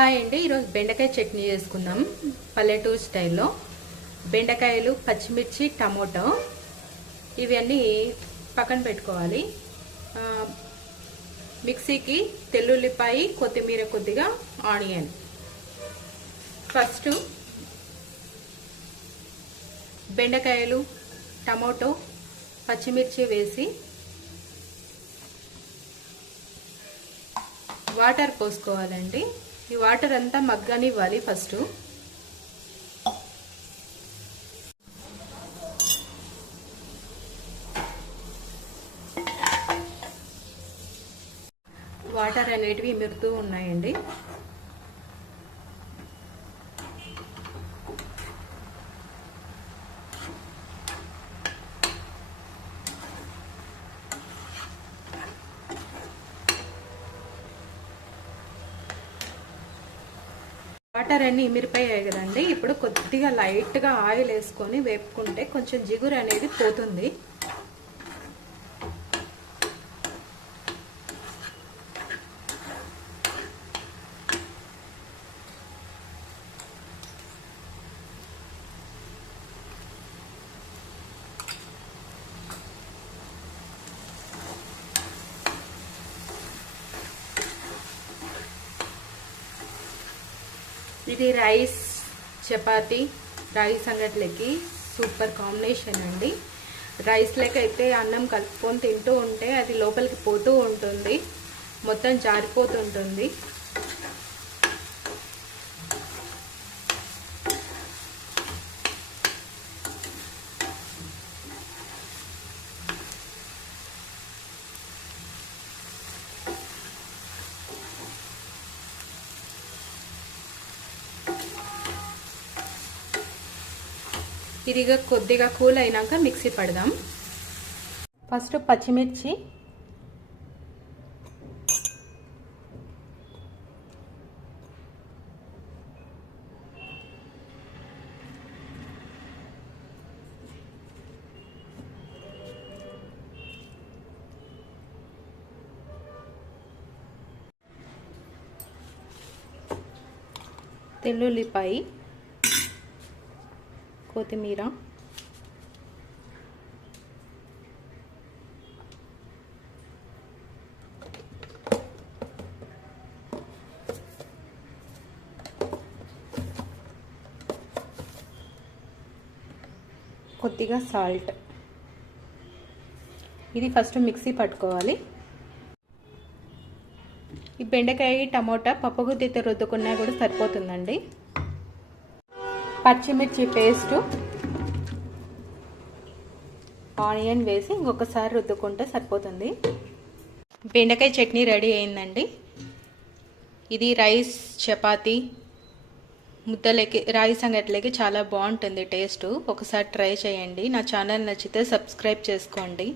Hi అండి, ఈరోజు బెండకాయ చట్నీ చేసుకుందాం పల్లెటూరు స్టైల్లో. బెండకాయలు, పచ్చిమిర్చి, టమోటో ఇవన్నీ పక్కన పెట్టుకోవాలి. మిక్సీకి తెల్లుల్లిపాయ, కొత్తిమీర, కొద్దిగా ఆనియన్. ఫస్ట్ బెండకాయలు, టమోటో, పచ్చిమిర్చి వేసి వాటర్ పోసుకోవాలండి. ఈ వాటర్ అంతా మగ్గనివ్వాలి. ఫస్ట్ వాటర్ అనేటివి ఇమురుతూ ఉన్నాయండి. వాటర్ అన్ని ఇమిరిపోయాయి కదండి. ఇప్పుడు కొద్దిగా లైట్గా ఆయిల్ వేసుకొని వేపుకుంటే కొంచెం జిగురు అనేది పోతుంది. ఇది రైస్, చపాతి, రాగి సంగట్లకి సూపర్ కాంబినేషన్ అండి. రైస్ అయితే అన్నం కలుపుకొని తింటూ ఉంటే అది లోపలికి పోతూ ఉంటుంది, మొత్తం జారిపోతుంటుంది. ఇదిగా కొద్దిగా కూల్ అయినాక మిక్సీ పడదాం. ఫస్ట్ పచ్చిమిర్చి, తెల్లుల్లిపాయ, కొత్తిమీర, కొద్దిగా సాల్ట్. ఇది ఫస్ట్ మిక్సీ పట్టుకోవాలి. ఈ బెండకాయ, టమోటా పప్పుగుత్తితో రుద్దుకున్నా కూడా సరిపోతుందండి. పచ్చిమిర్చి పేస్టు, ఆనియన్ వేసి ఇంకొకసారి రుద్దుకుంటే సరిపోతుంది. బెండకాయ చట్నీ రెడీ అయిందండి. ఇది రైస్, చపాతి, ముద్దలకి, రాగి సంగట్లకి చాలా బాగుంటుంది టేస్ట్. ఒకసారి ట్రై చేయండి. నా ఛానల్ నచ్చితే సబ్స్క్రైబ్ చేసుకోండి.